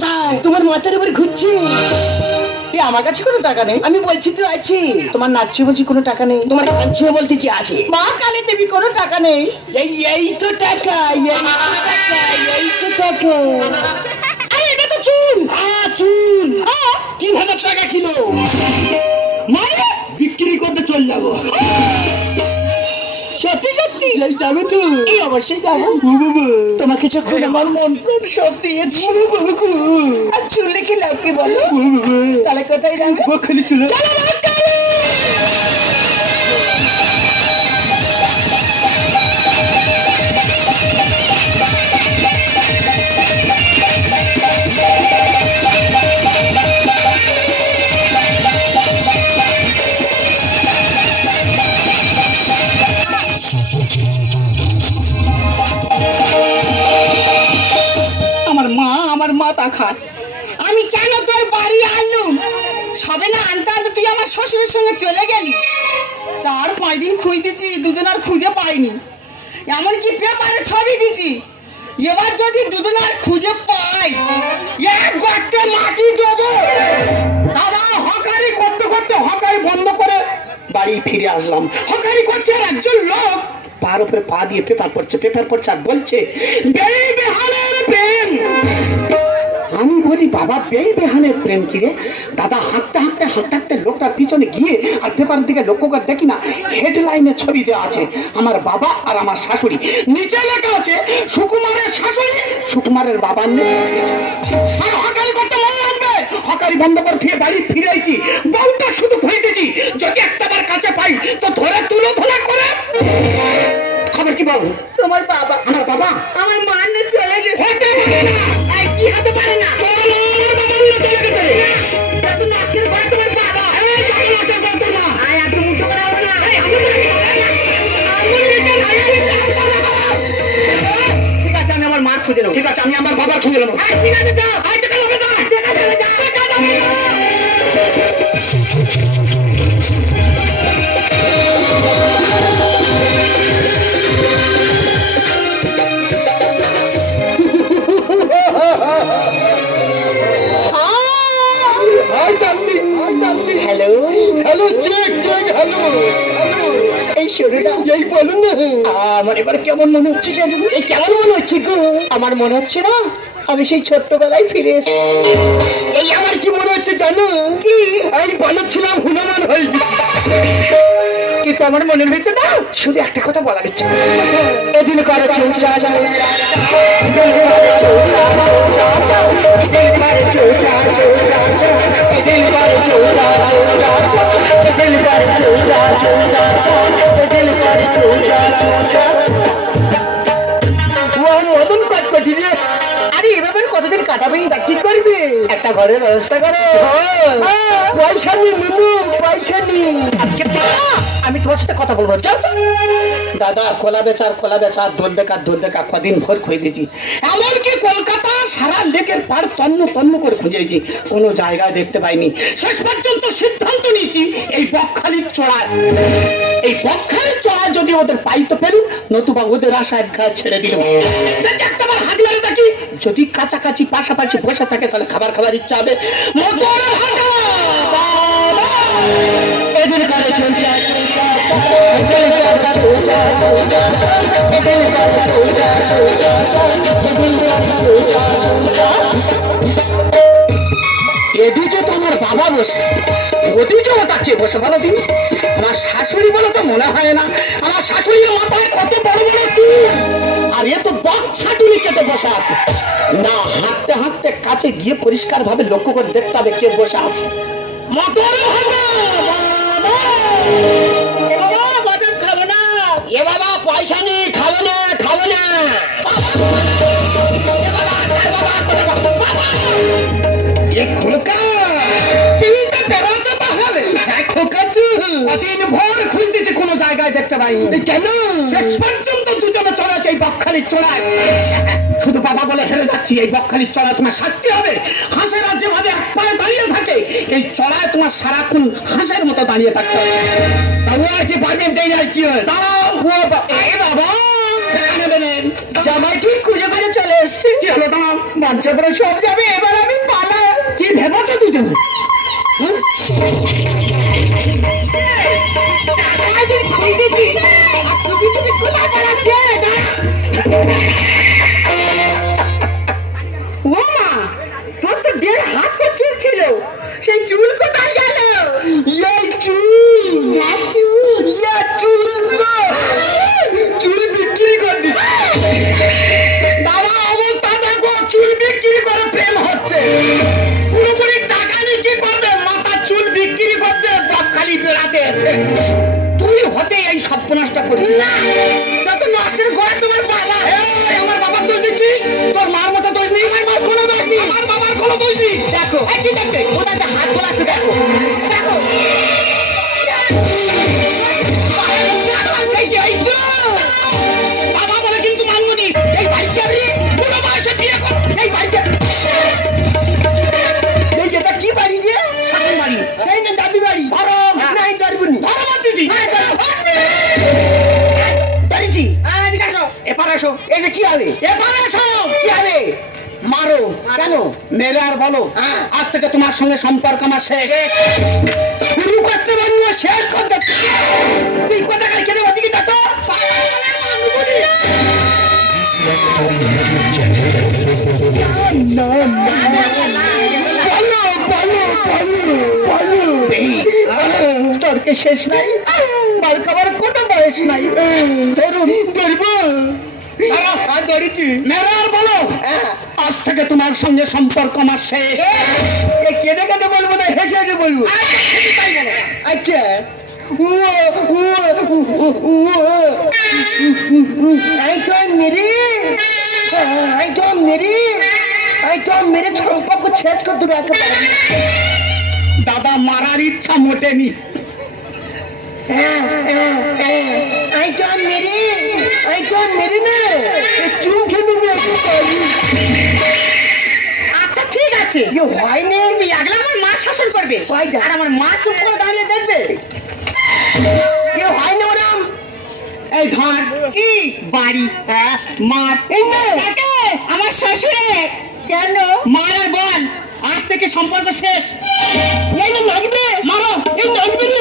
কোথায়? তোমার মাথার উপরে ঘুরছে। আমার কাছে কোনো টাকা নেই। আমি বলছি তো আছে। তোমার নাচছে বলছি কোনো টাকা নেই। তোমার নাচছে বলতে কি আছে? মা কালী দেবী কোনো টাকা নেই। এই তো টাকা, এই তো টাকা। আরে এটা তো চুন। চুন 3000 টাকা কিলো। মানে বিক্রি করতে চল যাবো। সত্যি সত্যি যাবে তো? এই অবশ্যই যাবো। তোমাকে যখন আমার মন প্রাণ সব দিয়েছি আর চুল লিখে লাভকে বলো, তাহলে কোথায় যাবে? ওখানে চলো। আমার মাথা খায়। আমি কেন তোর বাড়ি আনলুম? সবে না আনতে আনতে তুই আমার শ্বশুরের সঙ্গে চলে গেলি। 4-5 দিন খুঁজতেছি, দুজন আর খুঁজে পাইনি। এমনকি পেপারে ছবি দিছি। এবার যদি দুজন আর খুঁজে পাই, এক গর্তে মাটি দেবো। দাদা হকারি করতে করতে হকারি বন্ধ করে বাড়ি ফিরে আসলাম। হকারি করছে আর একজন লোক পার উপরে পা দিয়ে পেপার পড়ছে আর বলছে বেহালের প্রেম। আমি বলি বাবা বেহালের প্রেম কি রে? দাদা হাঁটতে হাঁটতে লোকটার পিছনে গিয়ে আর পেপারের দিকে লক্ষ্য করে দেখি না, হেডলাইনে ছবি দেওয়া আছে আমার বাবা আর আমার শাশুড়ি। নিচে লেখা আছে সুকুমারের শাশুড়ি সুকুমারের বাবার নেই। হকারি করতে মন লাগবে। হকারি বন্ধ করে খেয়ে বাড়ি ফিরে আইছি। বউটা শুধু খুঁজতেছি, যদি একটাবার কাছে পাই তো ধরে তুলো ধরে করে। খবর কি বাবু? তোমার বাবা আমার বাবা আমার মা নিয়ে চলে গেছে। কি হতে পারে না? চলে গেছে। ঠিক আছে আমি আমার মার খুঁজে নেবো। ঠিক আছে আমি আমার বাবার খুঁজে নেবো। ঠিক আছে যাও। আমার এবার কেমন মনে হচ্ছে জানো? এই কেমন মনে হচ্ছে গো? আমার মনে হচ্ছে না আমি সেই ছোট্টবেলায় ফিরে এসেছি। এই আমার কি মনে হচ্ছে জানো? কি আমি বানাচ্ছিলাম হনুমান হয়ে গেছি। কিন্তু আমার মনের ভিতরে না শুধু একটা কথা বলা হচ্ছে, এদিন করে চৌচা মদন পাঠ করছি যে। আরে এভাবে কতদিন কাটাবে? ঠিক করবি একটা ঘরের ব্যবস্থা করে। পয়সা নি পয়সা নি। আজকে আমি তোমার সাথে কথা বলবো। দাদা খোলা বেচা দোল দেখা কদিন ভোর খুঁজে দিয়েছি। এমনকি কলকাতা সারা লেকের পার তন্ন করে খুঁজেছি, কোনো জায়গায় দেখতে পাইনি। শেষ পর্যন্ত সিদ্ধান্ত নিয়েছি এই বকখালির চড়ায় যদি ওদের পাইতে পেরু, নতুবা ওদের আশায় ছেড়ে দিল। একটাবার হাত মেরে দেখি, যদি কাছাকাছি পাশাপাশি বসে থাকে তাহলে খাবার ইচ্ছা হবে। এদের করে এদিকে তো আমার বাবা বসে, ওদিকে ও তাকে বসে। বলো তুমি আমার শাশুড়ি বলে তো মনে হয় না। আমার শাশুড়ির মাথায় কত বড় চুল, আর এ তো বক ছাটুনি কেটে বসে আছে। না হাঁটতে কাছে গিয়ে পরিষ্কার ভাবে লক্ষ্য করে দেখতে হবে কে বসে আছে। মটর ভাজা খাবো না। এ বাবা পয়সা নেই, খাবো না। খুঁজতেছি কোনো জায়গায় দেখতে পাইনি। কেন? শেষ পর্যন্ত দুজনে চলে আছে এই বকখালির চড়ায়। শুধু বাবা বলে হেরে যাচ্ছি, এই বকখালির চড়ায় তোমার শাস্তি হবে। হাঁসেরা যেভাবে এক পায়ে দাঁড়িয়ে থাকে, এই চড়ায় তোমার সারাক্ষণ হাঁসের মতো দাঁড়িয়ে থাকতে হবে। বাবু আর কি পারবেন? দেই না কি বাবা জামাই ঠিক খুঁজে চলে এসছে। কি হলো? দাঁড়াও, বাচ্চা করে সব যাবে, এবার আমি তোমার ও মা, তোর তো 1.5 হাত করে চুল ছিল, সেই চুল কোথায় গেল? এই চুল চুল বিক্রি করে দি দাদা অবস্থা দেখো, চুল বিক্রি করে প্রেম হচ্ছে। পুরোপুরি টাকা নিয়ে কি করবে? মাথা চুল বিক্রি করতে বকখালি বেড়াতে আছে। তুই হতে এই সর্বনাশটা করিস না। যত নষ্টের ঘরে তোমার বাবা। এই আমার বাবার দোষ দিচ্ছি, তোর মার মতো দোষ নেই। আমার মার কোনো দোষ নেই, আমার বাবার কোনো দোষ নেই। দেখো কি দেখবে, ওটা যে হাত ধরাচ্ছে, দেখো দেখো বাবা বলে কিন্তু মানবনি। এই বাড়িতে বুড়ো বয়সে বিয়ে কর, এই বাড়িতে। এই যেটা কি বাড়ি রে? শাশুড়ি বাড়ি। এই না দাদু বাড়ি ধরো নাই ধরবনি ধরো বাদ দিছি। ধরেছি এদিকে আসো, এপার আসো এই যে কি হবে এপারে আসো। কি হবে মারো। কেন মেরে আর বলো, আজ থেকে তোমার সঙ্গে সম্পর্ক আমার শেষ। শুরু করতে পারবো, শেষ করতে। তুই কোথাকার খেলে বাদিকে দেখো। তর্কে শেষ নাই, মার খাবার কোনো বয়স নাই। ধরুন ধরবো, মেরে আর বলো, আজ থেকে তোমার সঙ্গে সম্পর্ক আমার শেষ। কেঁদে কেঁদে বলবো না হেসে হেসে বলবো আচ্ছা মেরে সম্পর্ক শেষ করে দেবো একেবারে। দাদা মারার ইচ্ছা মোটেনি। আচ্ছা ঠিক আছে, হয়নি তুমি আগলে আমার মা শাসন করবে, আর আমার মা চুপ করে দাঁড়িয়ে দেখবে। হয়নি ওরম। এই ধর কি বাড়ি, মার। আমার শ্বশুরে কেন মার আর বল, আজ থেকে সম্পর্ক শেষ। এই না লাগবে মারো। এই লাগবে না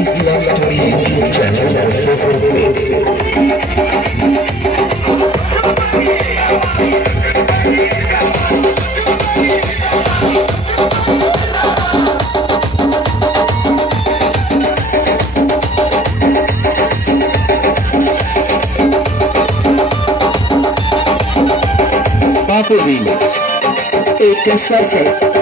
It's just Remix. It is